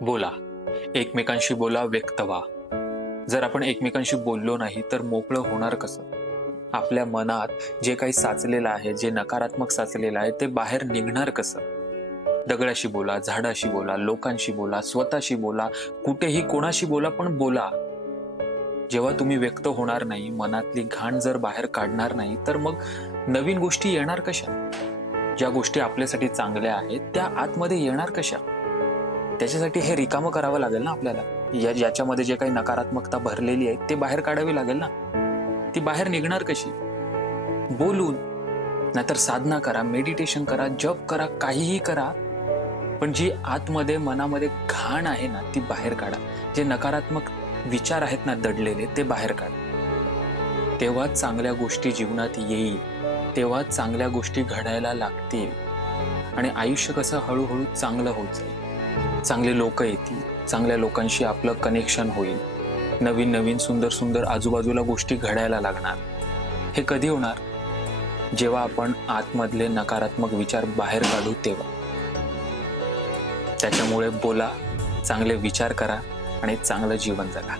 बोला, एकमेकांशी बोला, व्यक्त व्हा. जर आपण एकमेकांशी बोललो नाही तर मोकळं होणार कसं? आपल्या मनात जे काही साचलेलं आहे, जे नकारात्मक साचलेलं आहे, ते बाहेर निघणार कसं? दगडाशी बोला, झाडाशी बोला, लोकांशी बोला, स्वतःशी बोला, कुठेही कोणाशी बोला, पण बोला. जेव्हा तुम्ही व्यक्त होणार नाही, मनातली घाण जर बाहेर काढणार नाही, तर मग नवीन गोष्टी येणार कशा? ज्या गोष्टी आपल्यासाठी चांगल्या आहेत, त्या आतमध्ये येणार कशा? त्याच्यासाठी हे रिकामं करावं लागेल ना आपल्याला. याच्यामध्ये जे काही नकारात्मकता भरलेली आहे, ते बाहेर काढावी लागेल ना. ती बाहेर निघणार कशी? बोलून. नाहीतर साधना करा, मेडिटेशन करा, जप करा, काहीही करा. पण जी आतमध्ये मनामध्ये घाण आहे ना, ती बाहेर काढा. जे नकारात्मक विचार आहेत ना दडलेले, ते बाहेर काढा. तेव्हाच चांगल्या गोष्टी जीवनात येईल. तेव्हाच चांगल्या गोष्टी घडायला लागतील. आणि आयुष्य कसं हळूहळू चांगलं होत जाईल. चांगले लोक येतील, चांगल्या लोकांशी आपलं कनेक्शन होईल, नवीन नवीन सुंदर सुंदर आजूबाजूला गोष्टी घडायला लागणार. हे कधी होणार? जेव्हा आपण आतमधले नकारात्मक विचार बाहेर काढू तेव्हा. त्याच्यामुळे बोला, चांगले विचार करा आणि चांगलं जीवन जगा.